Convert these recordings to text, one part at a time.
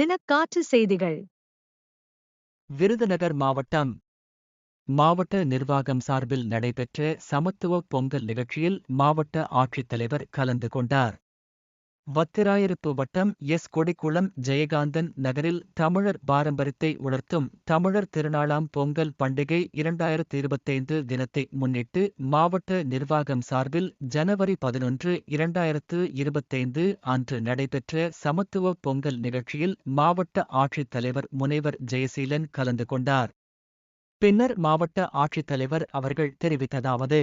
தினக்காற்று செய்திகள். விருதுநகர் மாவட்டம் மாவட்ட நிர்வாகம் சார்பில் நடைபெற்ற சமத்துவ பொங்கல் நிகழ்ச்சியில் மாவட்ட ஆட்சித்தலைவர் கலந்து கொண்டார். வத்திராயிருப்பு வட்டம் எஸ். கொடிக்குளம் ஜெயகாந்தன் நகரில் தமிழர் பாரம்பரியத்தை உணர்த்தும் தமிழர் திருநாளாம் பொங்கல் பண்டிகை இரண்டாயிரத்து இருபத்தைந்து தினத்தை முன்னிட்டு மாவட்ட நிர்வாகம் சார்பில் ஜனவரி பதினொன்று இரண்டாயிரத்து இருபத்தைந்து அன்று நடைபெற்ற சமத்துவ பொங்கல் நிகழ்ச்சியில் மாவட்ட ஆட்சித்தலைவர் முனைவர் ஜெயசீலன் கலந்து கொண்டார். பின்னர் மாவட்ட ஆட்சித்தலைவர் அவர்கள் தெரிவித்ததாவது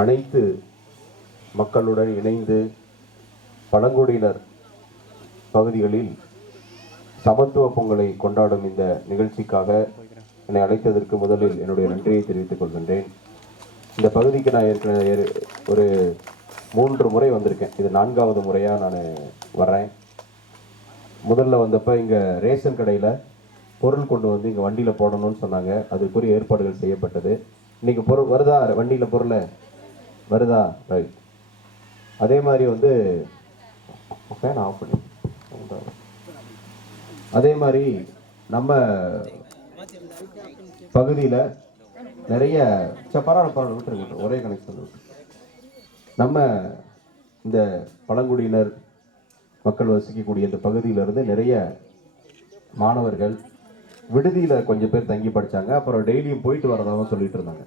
அனைத்து மக்களுடன் இணைந்து பழங்குடியினர் பகுதிகளில் சமத்துவ பொங்கலை கொண்டாடும் இந்த நிகழ்ச்சிக்காக என்னை அழைத்ததற்கு முதலில் என்னுடைய நன்றியை தெரிவித்துக் கொள்கின்றேன். இந்த பகுதிக்கு நான் ஏற்கனவே ஒரு மூன்று முறை வந்திருக்கேன். இது நான்காவது முறையாக நான் வர்றேன். முதல்ல வந்தப்போ இங்கே ரேஷன் கடையில் பொருள் கொண்டு வந்து இங்கே வண்டியில் போடணும்னு சொன்னாங்க. அதுக்குரிய ஏற்பாடுகள் செய்யப்பட்டது. இன்றைக்கி பொருள் வருதா? வண்டியில் பொருளை? வருதா? ரைட் அதே மாதிரி வந்து ஃபேன் ஆஃப் பண்ணி. அதே மாதிரி நம்ம பகுதியில் நிறைய பரவாயில்ல பரவாயில்ல விட்டுருங்க ஒரே கனெக்ஷன் விட்டு நம்ம இந்த பழங்குடியினர் மக்கள் வசிக்கக்கூடிய இந்த பகுதியிலிருந்து நிறைய மாணவர்கள் விடுதியில் கொஞ்சம் பேர் தங்கி படிச்சாங்க. அப்புறம் டெய்லியும் போயிட்டு வரதாகவும் சொல்லிட்டு இருந்தாங்க.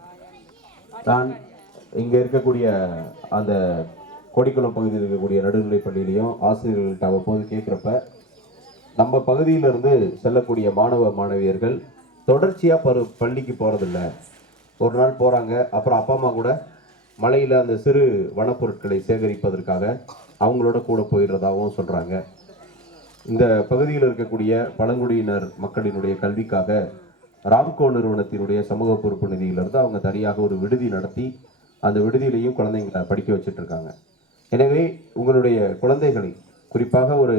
நான் இங்கே இருக்கக்கூடிய அந்த கொடிக்குளம் பகுதியில் இருக்கக்கூடிய நடுநிலைப் பள்ளியிலையும் ஆசிரியர்கள்ட்ட அவ்வப்போது கேட்குறப்ப நம்ம பகுதியிலிருந்து செல்லக்கூடிய மாணவ மாணவியர்கள் தொடர்ச்சியாக பரு பள்ளிக்கு போகிறதில்ல ஒரு நாள் போகிறாங்க அப்புறம் அப்பா அம்மா கூட மலையில் அந்த சிறு வனப்பொருட்களை சேகரிப்பதற்காக அவங்களோட கூட போயிடுறதாகவும் சொல்கிறாங்க இந்த பகுதியில் இருக்கக்கூடிய பழங்குடியினர் மக்களினுடைய கல்விக்காக ராம்கோ நிறுவனத்தினுடைய சமூக பொறுப்பு நிதியிலிருந்து அவங்க தனியாக ஒரு விடுதி நடத்தி அந்த விடுதியிலையும் குழந்தைங்களை படிக்க வச்சுட்டு இருக்காங்க எனவே உங்களுடைய குழந்தைகளை குறிப்பாக ஒரு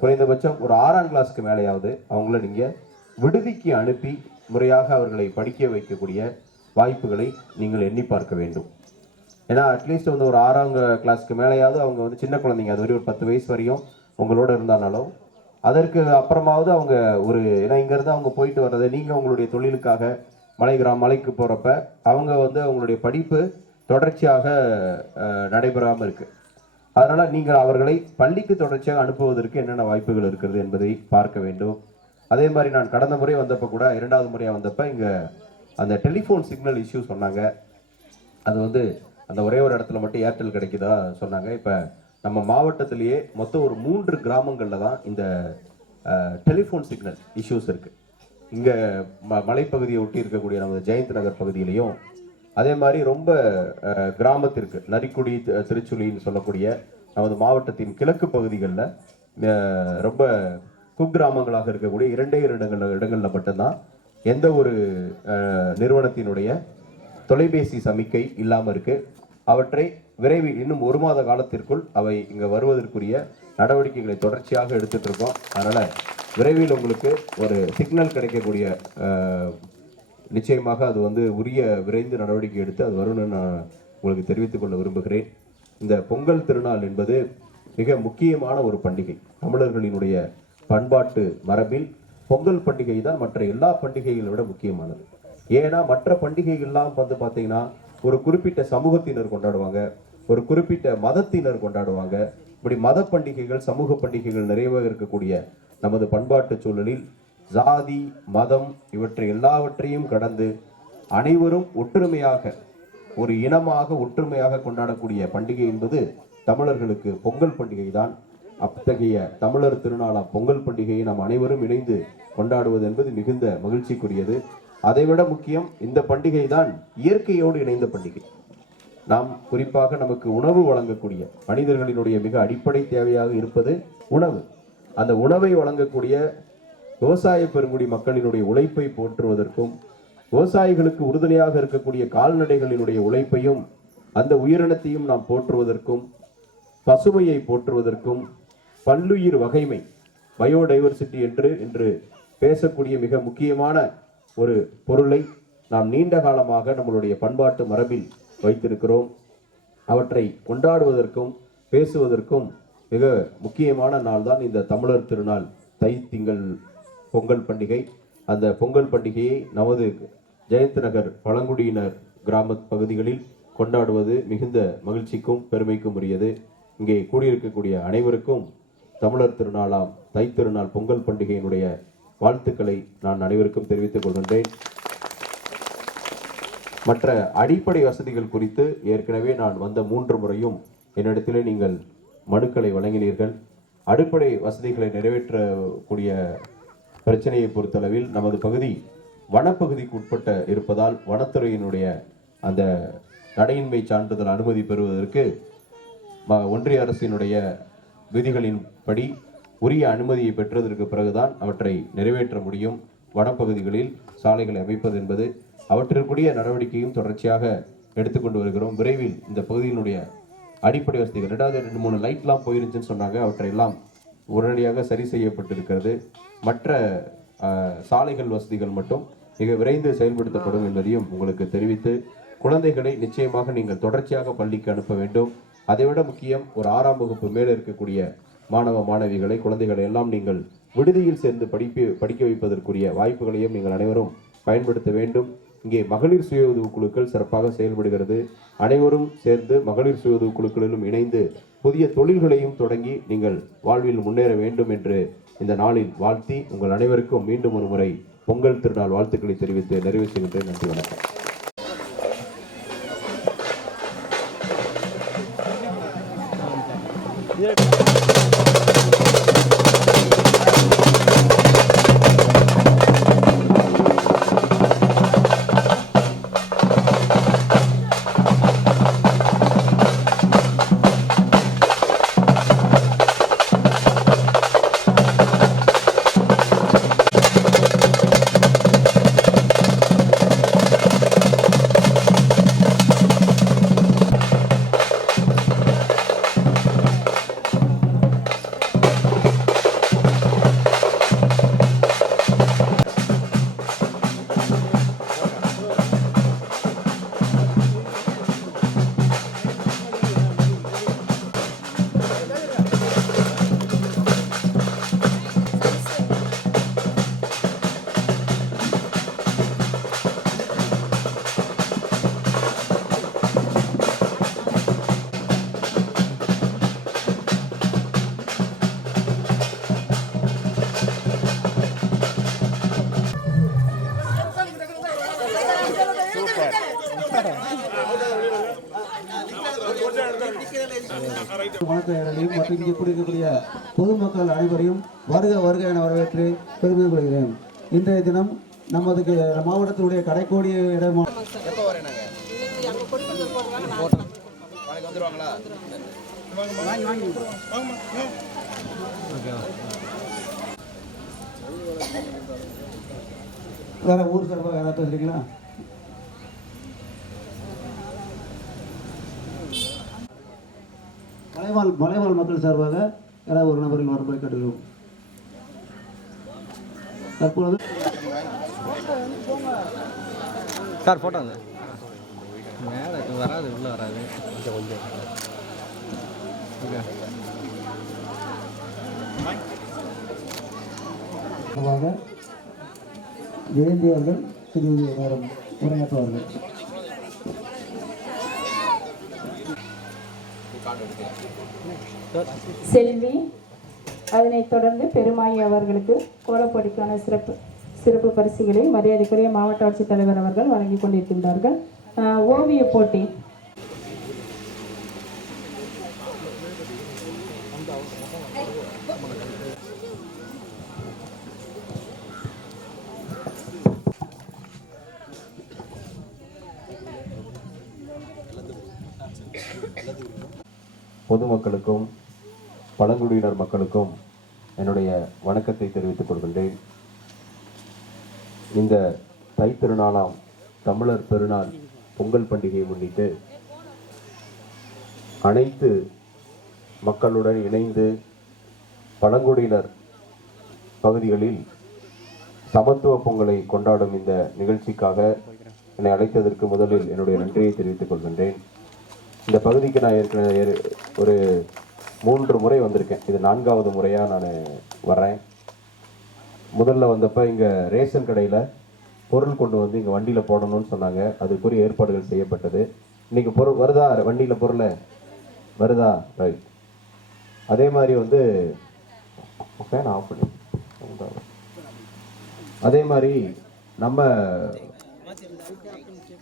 குறைந்தபட்சம் ஒரு ஆறாம் கிளாஸ்க்கு மேலேயாவது அவங்கள நீங்கள் விடுதிக்கு அனுப்பி முறையாக அவர்களை படிக்க வைக்கக்கூடிய வாய்ப்புகளை நீங்கள் எண்ணி பார்க்க வேண்டும். ஏன்னா அட்லீஸ்ட் வந்து ஒரு ஆறாம் கிளாஸ்க்கு மேலேயாவது அவங்க வந்து சின்ன குழந்தைங்க அது வரையும் ஒரு பத்து வயசு வரையும் உங்களோட இருந்தானாலும் அதற்கு அப்புறமாவது அவங்க ஒரு ஏன்னா இங்கேருந்து அவங்க போயிட்டு வர்றது நீங்கள் உங்களுடைய தொழிலுக்காக மலை கிராம மலைக்கு போகிறப்ப அவங்க வந்து அவங்களுடைய படிப்பு தொடர்ச்சியாக நடைபெறாமல் இருக்குது அதனால் நீங்கள் அவர்களை பள்ளிக்கு தொடர்ச்சியாக அனுப்புவதற்கு என்னென்ன வாய்ப்புகள் இருக்கிறது என்பதை பார்க்க வேண்டும். அதே மாதிரி நான் கடந்த முறை வந்தப்போ கூட இரண்டாவது முறையாக வந்தப்போ இங்கே அந்த டெலிஃபோன் சிக்னல் இஷ்யூ சொன்னாங்க. அது வந்து அந்த ஒரே ஒரு இடத்துல மட்டும் ஏர்டெல் கிடைக்குதா சொன்னாங்க. இப்போ நம்ம மாவட்டத்திலேயே மொத்தம் ஒரு மூன்று கிராமங்களில் தான் இந்த டெலிஃபோன் சிக்னல் இஷ்யூஸ் இருக்குது இங்கே ம மலைப்பகுதியை ஒட்டி இருக்கக்கூடிய நமது ஜெயந்த் நகர் பகுதியிலையும் அதே மாதிரி ரொம்ப கிராமத்திற்கு நரிக்குடி திருச்சுழின்னு சொல்லக்கூடிய நமது மாவட்டத்தின் கிழக்கு பகுதிகளில் ரொம்ப குக்கிராமங்களாக இருக்கக்கூடிய இரண்டே இரண்டு இடங்களில் மட்டும்தான் எந்த ஒரு நிறுவனத்தினுடைய தொலைபேசி சமிக்கை இல்லாமல் இருக்குது அவற்றை விரைவில் இன்னும் ஒரு மாத காலத்திற்குள் அவை இங்கே வருவதற்குரிய நடவடிக்கைகளை தொடர்ச்சியாக எடுத்துகிட்டு இருக்கோம். அதனால் விரைவில் உங்களுக்கு ஒரு சிக்னல் கிடைக்கக்கூடிய நிச்சயமாக அது வந்து உரிய விரைந்து நடவடிக்கை எடுத்து அது வரும்னு நான் உங்களுக்கு தெரிவித்துக் கொள்ள விரும்புகிறேன். இந்த பொங்கல் திருநாள் என்பது மிக முக்கியமான ஒரு பண்டிகை. தமிழர்களினுடைய பண்பாட்டு மரபில் பொங்கல் பண்டிகை தான் மற்ற எல்லா பண்டிகைகளை விட முக்கியமானது. ஏன்னா மற்ற பண்டிகைகள்லாம் வந்து பார்த்தீங்கன்னா ஒரு குறிப்பிட்ட சமூகத்தினர் கொண்டாடுவாங்க ஒரு குறிப்பிட்ட மதத்தினர் கொண்டாடுவாங்க. இப்படி மத பண்டிகைகள் சமூக பண்டிகைகள் நிறைவாக இருக்கக்கூடிய நமது பண்பாட்டு சூழலில் ஜாதி மதம் இவற்றை எல்லாவற்றையும் கடந்து அனைவரும் ஒற்றுமையாக ஒரு இனமாக ஒற்றுமையாக கொண்டாடக்கூடிய பண்டிகை என்பது தமிழர்களுக்கு பொங்கல் பண்டிகை தான் அத்தகைய தமிழர் திருநாளாம் பொங்கல் பண்டிகையை நாம் அனைவரும் இணைந்து கொண்டாடுவது என்பது மிகுந்த மகிழ்ச்சிக்குரியது. அதைவிட முக்கியம் இந்த பண்டிகை தான் இயற்கையோடு இணைந்த பண்டிகை. நாம் குறிப்பாக நமக்கு உணவு வழங்கக்கூடிய மனிதர்களினுடைய மிக அடிப்படை தேவையாக இருப்பது உணவு. அந்த உணவை வழங்கக்கூடிய விவசாய பெருங்குடி மக்களினுடைய உழைப்பை போற்றுவதற்கும் விவசாயிகளுக்கு உறுதுணையாக இருக்கக்கூடிய கால்நடைகளினுடைய உழைப்பையும் அந்த உயிரினத்தையும் நாம் போற்றுவதற்கும் பசுமையை போற்றுவதற்கும் பல்லுயிர் வகைமை பயோடைவர்சிட்டி என்று இன்று பேசக்கூடிய மிக முக்கியமான ஒரு பொருளை நாம் நீண்ட காலமாக நம்மளுடைய பண்பாட்டு மரபில் வைத்திருக்கிறோம். அவற்றை கொண்டாடுவதற்கும் பேசுவதற்கும் மிக முக்கியமான நாள் தான் இந்த தமிழர் திருநாள். தை திங்கள் பொங்கல் பண்டிகை. அந்த பொங்கல் பண்டிகையை நமது ஜெயந்த் நகர் பழங்குடியினர் கிராம பகுதிகளில் கொண்டாடுவது மிகுந்த மகிழ்ச்சிக்கும் பெருமைக்கும் உரியது. இங்கே கூடியிருக்கக்கூடிய அனைவருக்கும் தமிழர் திருநாளாம் தை திருநாள் பொங்கல் பண்டிகையினுடைய வாழ்த்துக்களை நான் அனைவருக்கும் தெரிவித்துக் கொள்கின்றேன். மற்ற அடிப்படை வசதிகள் குறித்து ஏற்கனவே நான் வந்த மூன்று முறையும் என்னிடத்திலே நீங்கள் மனுக்களை வழங்கினீர்கள். அடிப்படை வசதிகளை நிறைவேற்றக்கூடிய பிரச்சனையை பொறுத்தளவில் நமது பகுதி வனப்பகுதிக்கு உட்பட்ட இருப்பதால் வனத்துறையினுடைய அந்த தடையின்மை சான்றிதழ் அனுமதி பெறுவதற்கு ஒன்றிய அரசினுடைய விதிகளின்படி உரிய அனுமதியை பெற்றதற்கு பிறகுதான் அவற்றை நிறைவேற்ற முடியும். வனப்பகுதிகளில் சாலைகளை அமைப்பது என்பது அவற்றிற்குரிய நடவடிக்கையும் தொடர்ச்சியாக எடுத்துக்கொண்டு வருகிறோம். விரைவில் இந்த பகுதியினுடைய அடிப்படை வசதிகள். ரெண்டாவது ரெண்டு மூணு லைட்லாம் போயிருந்துச்சுன்னு சொன்னாங்க. அவற்றையெல்லாம் உடனடியாக சரி செய்யப்பட்டிருக்கிறது. மற்ற சாலைகள் வசதிகள் மட்டும் மிக விரைந்து செயல்படுத்தப்படும் என்பதையும் உங்களுக்கு தெரிவித்து குழந்தைகளை நிச்சயமாக நீங்கள் தொடர்ச்சியாக பள்ளிக்கு அனுப்ப வேண்டும். அதைவிட முக்கியம் ஒரு ஆறாம் வகுப்பு மேலே இருக்கக்கூடிய மாணவ மாணவிகளை குழந்தைகளை எல்லாம் நீங்கள் விடுதியில் சேர்ந்து படிப்பு படிக்க வைப்பதற்குரிய வாய்ப்புகளையும் நீங்கள் அனைவரும் பயன்படுத்த வேண்டும். இங்கே மகளிர் சுய உதவு குழுக்கள் சிறப்பாக செயல்படுகிறது. அனைவரும் சேர்ந்து மகளிர் சுய உதவி குழுக்களிலும் இணைந்து புதிய தொழில்களையும் தொடங்கி நீங்கள் வாழ்வில் முன்னேற வேண்டும் என்று இந்த நாளில் வாழ்த்தி உங்கள் அனைவருக்கும் மீண்டும் ஒரு முறை பொங்கல் திருநாள் வாழ்த்துக்களை தெரிவித்து நிறைவு செய்கின்றேன். நன்றி வணக்கம். நமது க- மாவட்டத்தினுடைய கடைக்கோடி இடமா வேற ஊர் சார்பாக யாராவது பேசுறீங்களா மலைவாழ் மலைவாழ் மக்கள் சார்பாக யாராவது ஒரு நபர்கள் வரும்படி கேட்டுக்கிறோம் தற்பொழுது சார் போட்டோங்க மேலே வராது உள்ளே வராது. கொஞ்சம் கொஞ்சம் ஜெயந்தி அவர்கள் சிறிது நேரம் உரையாற்றுவார்கள் செல்வி அதனைத் தொடர்ந்து பெருமாயி அவர்களுக்கு கோலப்பொடிக்கான சிறப்பு. சிறப்பு பரிசுகளை மரியாதைக்குரிய மாவட்ட ஆட்சித்தலைவர் அவர்கள் வழங்கி கொண்டிருக்கின்றார்கள். ஓவிய ஓவியப் போட்டி. பொதுமக்களுக்கும் பழங்குடியினர் மக்களுக்கும் என்னுடைய வணக்கத்தை தெரிவித்துக் கொள்கின்றேன். இந்த தை திருநாளாம் தமிழர் பெருநாள் பொங்கல் பண்டிகையை முன்னிட்டு அனைத்து மக்களுடன் இணைந்து பழங்குடியினர் பகுதிகளில் சமத்துவ பொங்கலை கொண்டாடும் இந்த நிகழ்ச்சிக்காக என்னை அழைத்ததற்கு முதலில் என்னுடைய நன்றியை தெரிவித்துக் கொள்கின்றேன். இந்த பகுதிக்கு நான் ஏற்கனவே ஒரு மூன்று முறை வந்திருக்கேன். இது நான்காவது முறையாக நான் வர்றேன். முதல்ல வந்தப்போ இங்கே ரேஷன் கடையில் பொருள் கொண்டு வந்து இங்கே வண்டியில் போடணும்னு சொன்னாங்க. அதுக்குரிய ஏற்பாடுகள் செய்யப்பட்டது. இன்னைக்கு பொருள் வருதா? வண்டியில் பொருளை? வருதா? ரைட் அதே மாதிரி வந்து ஃபேன் ஆஃப் பண்ணி. அதே மாதிரி நம்ம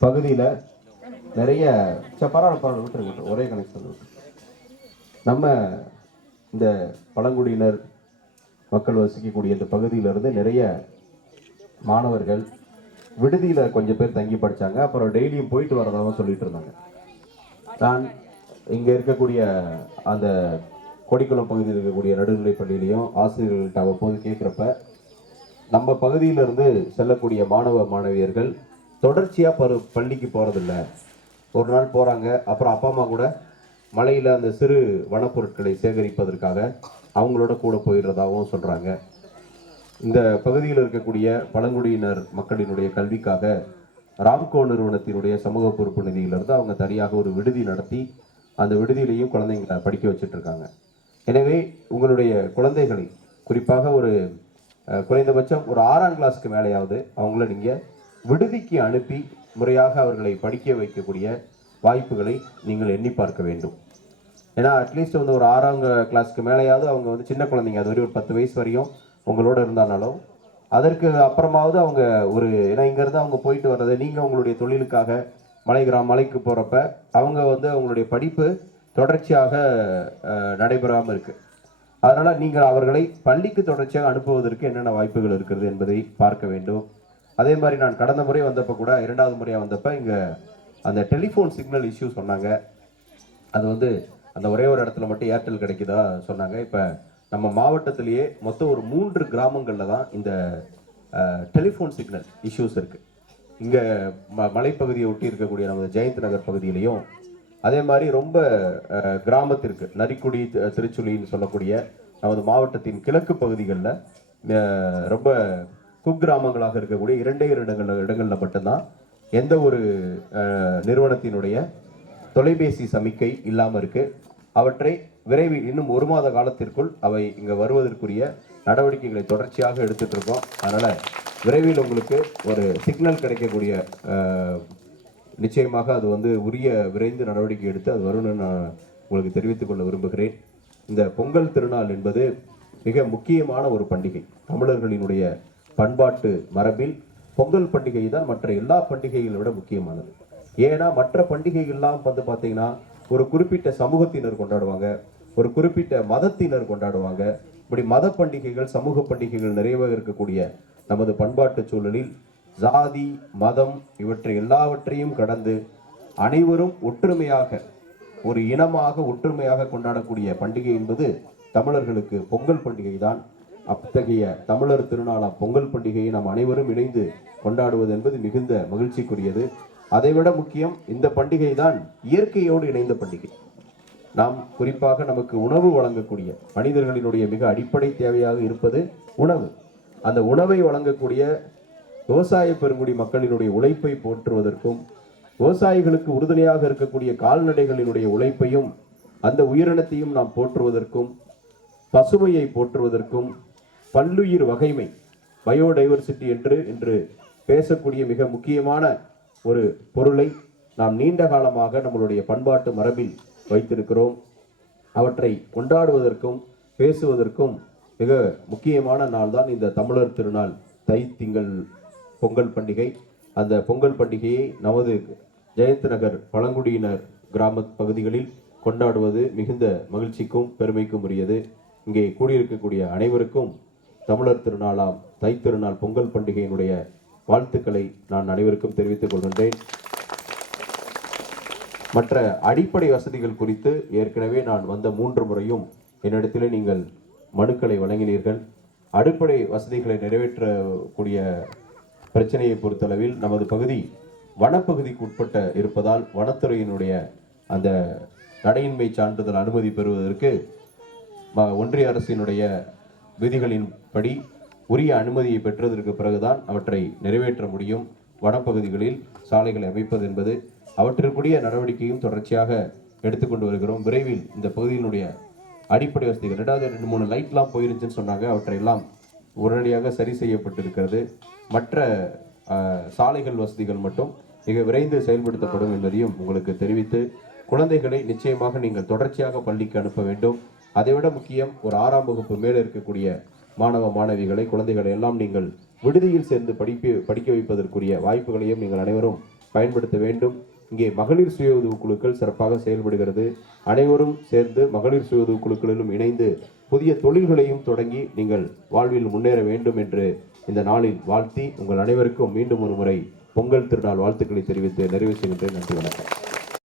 பகுதியில் நிறைய பரவாயில்ல பரவாயில்ல விட்டுருங்க ஒரே கனெக்ஷன் நம்ம இந்த பழங்குடியினர் மக்கள் வசிக்கக்கூடிய இந்த பகுதியிலிருந்து நிறைய மாணவர்கள் விடுதியில் கொஞ்சம் பேர் தங்கி படிச்சாங்க. அப்புறம் டெய்லியும் போயிட்டு வரதாகவும் சொல்லிட்டு இருந்தாங்க. நான் இங்கே இருக்கக்கூடிய அந்த கொடிக்குளம் பகுதியில் இருக்கக்கூடிய நடுநிலைப் பள்ளியிலையும் ஆசிரியர்கள்ட்ட அவ்வப்போது கேட்குறப்ப நம்ம பகுதியிலிருந்து செல்லக்கூடிய மாணவ மாணவியர்கள் தொடர்ச்சியாக பரு பள்ளிக்கு போகிறதில்ல ஒரு நாள் போகிறாங்க அப்புறம் அப்பா அம்மா கூட மலையில் அந்த சிறு வனப்பொருட்களை சேகரிப்பதற்காக அவங்களோட கூட போயிடுறதாகவும் சொல்கிறாங்க இந்த பகுதியில் இருக்கக்கூடிய பழங்குடியினர் மக்களினுடைய கல்விக்காக ராம்கோ நிறுவனத்தினுடைய சமூக பொறுப்பு நிதியிலிருந்து அவங்க தனியாக ஒரு விடுதி நடத்தி அந்த விடுதியிலையும் குழந்தைங்களை படிக்க வச்சிட்ருக்காங்க. எனவே உங்களுடைய குழந்தைகளை குறிப்பாக ஒரு குறைந்தபட்சம் ஒரு ஆறாம் கிளாஸ்க்கு மேலேயாவது அவங்கள நீங்கள் விடுதிக்கு அனுப்பி முறையாக அவர்களை படிக்க வைக்கக்கூடிய வாய்ப்புகளை நீங்கள் எண்ணி பார்க்க வேண்டும். ஏன்னா அட்லீஸ்ட் வந்து ஒரு ஆறாம் கிளாஸ்க்கு மேலேயாவது அவங்க வந்து சின்ன குழந்தைங்க. அது வரையும் ஒரு பத்து வயசு வரையும் உங்களோட இருந்தானாலும். அதற்கு அப்புறமாவது அவங்க ஒரு ஏன்னா இங்கேருந்து அவங்க போயிட்டு வர்றது நீங்கள் உங்களுடைய தொழிலுக்காக மலை கிராம மலைக்கு போகிறப்ப அவங்க வந்து அவங்களுடைய படிப்பு தொடர்ச்சியாக நடைபெறாமல் இருக்குது அதனால் நீங்கள் அவர்களை பள்ளிக்கு தொடர்ச்சியாக அனுப்புவதற்கு என்னென்ன வாய்ப்புகள் இருக்கிறது என்பதை பார்க்க வேண்டும். அதே மாதிரி நான் கடந்த முறை வந்தப்போ கூட இரண்டாவது முறையாக வந்தப்போ இங்கே அந்த டெலிஃபோன் சிக்னல் இஷ்யூ சொன்னாங்க. அது வந்து அந்த ஒரே ஒரு இடத்துல மட்டும் ஏர்டெல் கிடைக்குதா சொன்னாங்க. இப்போ நம்ம மாவட்டத்திலேயே மொத்தம் ஒரு மூன்று கிராமங்களில் தான் இந்த டெலிஃபோன் சிக்னல் இஷ்யூஸ் இருக்குது இங்கே ம மலைப்பகுதியை ஒட்டி இருக்கக்கூடிய நமது ஜெயந்த் நகர் பகுதியிலையும் அதே மாதிரி ரொம்ப கிராமத்திற்கு நரிக்குடி தி- திருச்சுழின்னு சொல்லக்கூடிய நமது மாவட்டத்தின் கிழக்கு பகுதிகளில் ரொம்ப குக்கிராமங்களாக இருக்கக்கூடிய இரண்டே இரண்டு இடங்களில் மட்டும்தான் எந்த ஒரு நிறுவனத்தினுடைய தொலைபேசி சமிக்கை இல்லாமல் இருக்குது அவற்றை விரைவில் இன்னும் ஒரு மாத காலத்திற்குள் அவை இங்கே வருவதற்குரிய நடவடிக்கைகளை தொடர்ச்சியாக எடுத்துகிட்டு இருக்கோம். அதனால் விரைவில் உங்களுக்கு ஒரு சிக்னல் கிடைக்கக்கூடிய நிச்சயமாக அது வந்து உரிய விரைந்து நடவடிக்கை எடுத்து அது வரும்னு நான் உங்களுக்கு தெரிவித்துக் கொள்ள விரும்புகிறேன். இந்த பொங்கல் திருநாள் என்பது மிக முக்கியமான ஒரு பண்டிகை. தமிழர்களினுடைய பண்பாட்டு மரபில் பொங்கல் பண்டிகை தான் மற்ற எல்லா பண்டிகைகளை விட முக்கியமானது. ஏன்னா மற்ற பண்டிகைகள்லாம் வந்து பார்த்தீங்கன்னா ஒரு குறிப்பிட்ட சமூகத்தினர் கொண்டாடுவாங்க ஒரு குறிப்பிட்ட மதத்தினர் கொண்டாடுவாங்க. இப்படி மத பண்டிகைகள் சமூக பண்டிகைகள் நிறைவாக இருக்கக்கூடிய நமது பண்பாட்டு சூழலில் ஜாதி மதம் இவற்றை எல்லாவற்றையும் கடந்து அனைவரும் ஒற்றுமையாக ஒரு இனமாக ஒற்றுமையாக கொண்டாடக்கூடிய பண்டிகை என்பது தமிழர்களுக்கு பொங்கல் பண்டிகை தான் அத்தகைய தமிழர் திருநாளாம் பொங்கல் பண்டிகையை நாம் அனைவரும் இணைந்து கொண்டாடுவது என்பது மிகுந்த மகிழ்ச்சிக்குரியது. அதைவிட முக்கியம் இந்த பண்டிகை தான் இயற்கையோடு இணைந்த பண்டிகை. நாம் குறிப்பாக நமக்கு உணவு வழங்கக்கூடிய மனிதர்களினுடைய மிக அடிப்படை தேவையாக இருப்பது உணவு. அந்த உணவை வழங்கக்கூடிய விவசாய பெருங்குடி மக்களினுடைய உழைப்பை போற்றுவதற்கும் விவசாயிகளுக்கு உறுதுணையாக இருக்கக்கூடிய கால்நடைகளினுடைய உழைப்பையும் அந்த உயிரினத்தையும் நாம் போற்றுவதற்கும் பசுமையை போற்றுவதற்கும் பல்லுயிர் வகைமை பயோடைவர்சிட்டி என்று இன்று பேசக்கூடிய மிக முக்கியமான ஒரு பொருளை நாம் நீண்ட காலமாக நம்மளுடைய பண்பாட்டு மரபில் வைத்திருக்கிறோம். அவற்றை கொண்டாடுவதற்கும் பேசுவதற்கும் மிக முக்கியமான நாள் தான் இந்த தமிழர் திருநாள். தை திங்கள் பொங்கல் பண்டிகை. அந்த பொங்கல் பண்டிகையை நமது ஜெயந்த் நகர் பழங்குடியினர் கிராம பகுதிகளில் கொண்டாடுவது மிகுந்த மகிழ்ச்சிக்கும் பெருமைக்கும் உரியது. இங்கே கூடியிருக்கக்கூடிய அனைவருக்கும் தமிழர் திருநாளாம் தை திருநாள் பொங்கல் பண்டிகையினுடைய வாழ்த்துக்களை நான் அனைவருக்கும் தெரிவித்துக் கொள்கின்றேன். மற்ற அடிப்படை வசதிகள் குறித்து ஏற்கனவே நான் வந்த மூன்று முறையும் என்னிடத்திலே நீங்கள் மனுக்களை வழங்கினீர்கள். அடிப்படை வசதிகளை நிறைவேற்றக்கூடிய பிரச்சனையை பொறுத்தளவில் நமது பகுதி வனப்பகுதிக்கு உட்பட்ட இருப்பதால் வனத்துறையினுடைய அந்த தடையின்மை சான்றிதழ் அனுமதி பெறுவதற்கு ஒன்றிய அரசினுடைய விதிகளின்படி உரிய அனுமதியை பெற்றதற்கு பிறகுதான் அவற்றை நிறைவேற்ற முடியும். வனப்பகுதிகளில் சாலைகளை அமைப்பது என்பது அவற்றிற்குரிய நடவடிக்கையும் தொடர்ச்சியாக எடுத்துக்கொண்டு வருகிறோம். விரைவில் இந்த பகுதியினுடைய அடிப்படை வசதிகள் ரெண்டாவது ரெண்டு மூணு லைட்லாம் போயிருந்துச்சுன்னு சொன்னாங்க. அவற்றையெல்லாம் உடனடியாக சரி செய்யப்பட்டிருக்கிறது. மற்ற சாலைகள் வசதிகள் மட்டும் மிக விரைந்து செயல்படுத்தப்படும் என்பதையும் உங்களுக்கு தெரிவித்து குழந்தைகளை நிச்சயமாக நீங்கள் தொடர்ச்சியாக பள்ளிக்கு அனுப்ப வேண்டும். அதைவிட முக்கியம் ஒரு ஆறாம் வகுப்பு மேலே இருக்கக்கூடிய மாணவ மாணவிகளை குழந்தைகளை எல்லாம் நீங்கள் விடுதியில் சேர்ந்து படிப்பு படிக்க வைப்பதற்குரிய வாய்ப்புகளையும் நீங்கள் அனைவரும் பயன்படுத்த வேண்டும். இங்கே மகளிர் சுய உதவி குழுக்கள் சிறப்பாக செயல்படுகிறது. அனைவரும் சேர்ந்து மகளிர் சுய உதவு குழுக்களிலும் இணைந்து புதிய தொழில்களையும் தொடங்கி நீங்கள் வாழ்வில் முன்னேற வேண்டும் என்று இந்த நாளில் வாழ்த்தி உங்கள் அனைவருக்கும் மீண்டும் ஒரு முறை பொங்கல் திருநாள் வாழ்த்துக்களை தெரிவித்து நிறைவு செய்கின்றேன். நன்றி வணக்கம்.